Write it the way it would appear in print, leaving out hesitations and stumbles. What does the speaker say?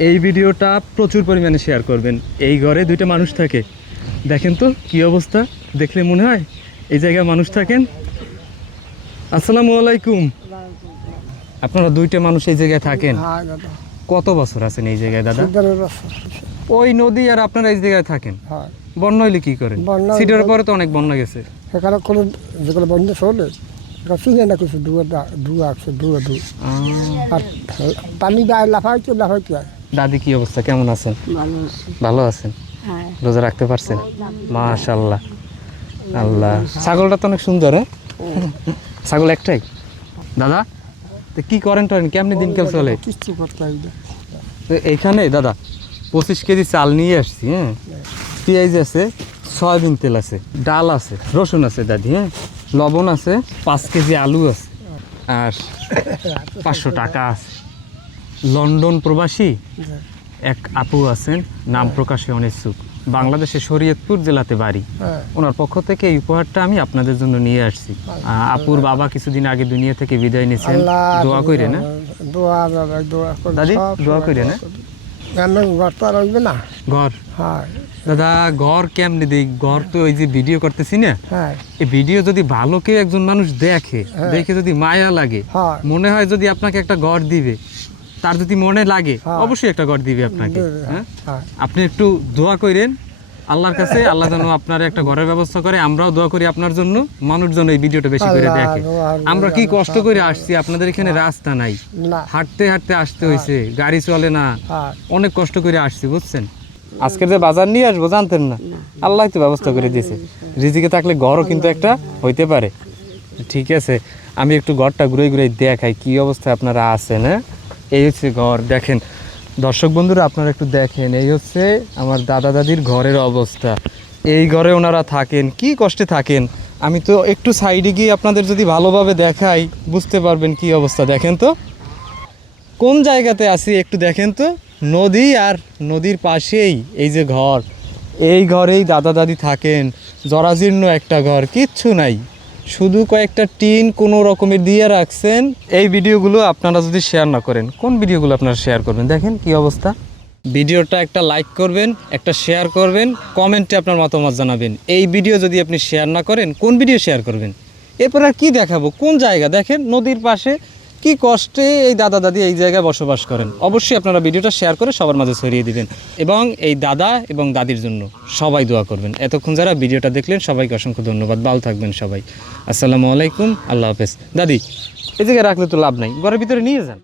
এই ভিডিওটা প্রচুর পরিমাণে শেয়ার করবেন। এই ঘরে দুইটা মানুষ থাকে, দেখেন তো কি অবস্থা, দেখলে মনে হয় এই জায়গায় মানুষ থাকেন। আসসালামু আলাইকুম। আপনারা দুইটা মানুষ এই জায়গায় থাকেন, কত বছর আছেন এই জায়গায় দাদা? ওই নদী আর আপনারা এই জায়গায় থাকেন, বন্যা হইলে কি করেন? সিটের পরে তো অনেক বন্যা গেছে, সেখানে কোনো যেগুলো বন্ধ চলে চিনে না কিছু ধুয়া আছে আর পানি গায়ে লাফাইতে দাদি কি অবস্থা, কেমন আছেন? ভালো আছেন? রোজা রাখতে পারছেন? মাশাআল্লাহ। আল্লাহ, ছাগলটা তো অনেক সুন্দর। ছাগল একটাই দাদা? তো কি করেন কেমনি দিনকাল চলে? কিচ্ছু করতে হয় না। তো এইখানে দাদা 25 কেজি চাল নিয়ে আসছি। পেঁয়াজ আছে, সয়াবিন তেল আছে, ডাল আছে, রসুন আছে দাদি, লবণ আছে, 5 কেজি আলু আছে, আর 500 টাকা আছে। লন্ডন প্রবাসী এক আপু আছেন, নাম প্রকাশে অনিচ্ছুক, বাংলাদেশের শরীয়তপুর জেলাতে বাড়ি। ওনার পক্ষ থেকে এই উপহারটা আমি আপনাদের জন্য নিয়ে আসছি। আপুর বাবা কিছুদিন আগে দুনিয়া থেকে বিদায় নিয়েছেন, দোয়া কইরে না দাদি, দোয়া কইরে না। ঘর দাদা, ঘর কেমনে দিই? ঘর তো ওই যে ভিডিও করতেছি না, এই ভিডিও যদি ভালো কেউ একজন মানুষ দেখে, দেখে যদি মায়া লাগে, মনে হয় যদি আপনাকে একটা ঘর দিবে, তার যদি মনে লাগে অবশ্যই একটা ঘর দিবে আপনাকে। আপনি একটু দোয়া করেন আল্লাহর কাছে, আল্লাহ যেন আপনার একটা ঘরের ব্যবস্থা করে। আমরাও দোয়া করি আপনার জন্য, মানুষ যেন এই ভিডিওটা বেশি করে দেখে। আমরা কি কষ্ট করে আসছি, আপনাদের এখানে রাস্তা নাই, হাঁটতে হাঁটতে আসতে হয়েছে, গাড়ি চলে না, অনেক কষ্ট করে আসছি বুঝছেন। আজকের যে বাজার নিয়ে আসবো জানতেন না, আল্লাহ তো ব্যবস্থা করে দিয়েছে। রিজিকে থাকলে ঘরও কিন্তু একটা হইতে পারে। ঠিক আছে, আমি একটু ঘরটা ঘুরে ঘুরে দেখাই কি অবস্থায় আপনারা আছেন। এই হচ্ছে ঘর, দেখেন দর্শক বন্ধুরা, আপনারা একটু দেখেন, এই হচ্ছে আমার দাদা দাদির ঘরের অবস্থা। এই ঘরে ওনারা থাকেন, কি কষ্টে থাকেন। আমি তো একটু সাইডে গিয়ে আপনাদের যদি ভালোভাবে দেখাই বুঝতে পারবেন কি অবস্থা। দেখেন তো কোন জায়গাতে আছি, একটু দেখেন তো, নদী আর নদীর পাশেই এই যে ঘর, এই ঘরেই দাদা দাদি থাকেন। জরাজীর্ণ একটা ঘর, কিচ্ছু নাই, শুধু কয়েকটা টিন কোনো রকমের দিয়ে রাখছেন। এই ভিডিওগুলো আপনারা যদি শেয়ার না করেন, কোন ভিডিওগুলো আপনারা শেয়ার করবেন? দেখেন কি অবস্থা। ভিডিওটা একটা লাইক করবেন, একটা শেয়ার করবেন, কমেন্টে আপনার মতামত জানাবেন। এই ভিডিও যদি আপনি শেয়ার না করেন, কোন ভিডিও শেয়ার করবেন? এরপর আর কি দেখাবো, কোন জায়গা দেখেন, নদীর পাশে, কি কষ্টে এই দাদা দাদি এই জায়গায় বসবাস করেন। অবশ্যই আপনারা ভিডিওটা শেয়ার করে সবার মাঝে ছড়িয়ে দিবেন, এবং এই দাদা এবং দাদির জন্য সবাই দোয়া করবেন। এতক্ষণ যারা ভিডিওটা দেখলেন সবাইকে অসংখ্য ধন্যবাদ। ভালো থাকবেন সবাই। আসসালামু আলাইকুম, আল্লাহ হাফেজ। দাদি, এই জায়গায় রাখলে তো লাভ নাই, ঘরের ভিতরে নিয়ে যান।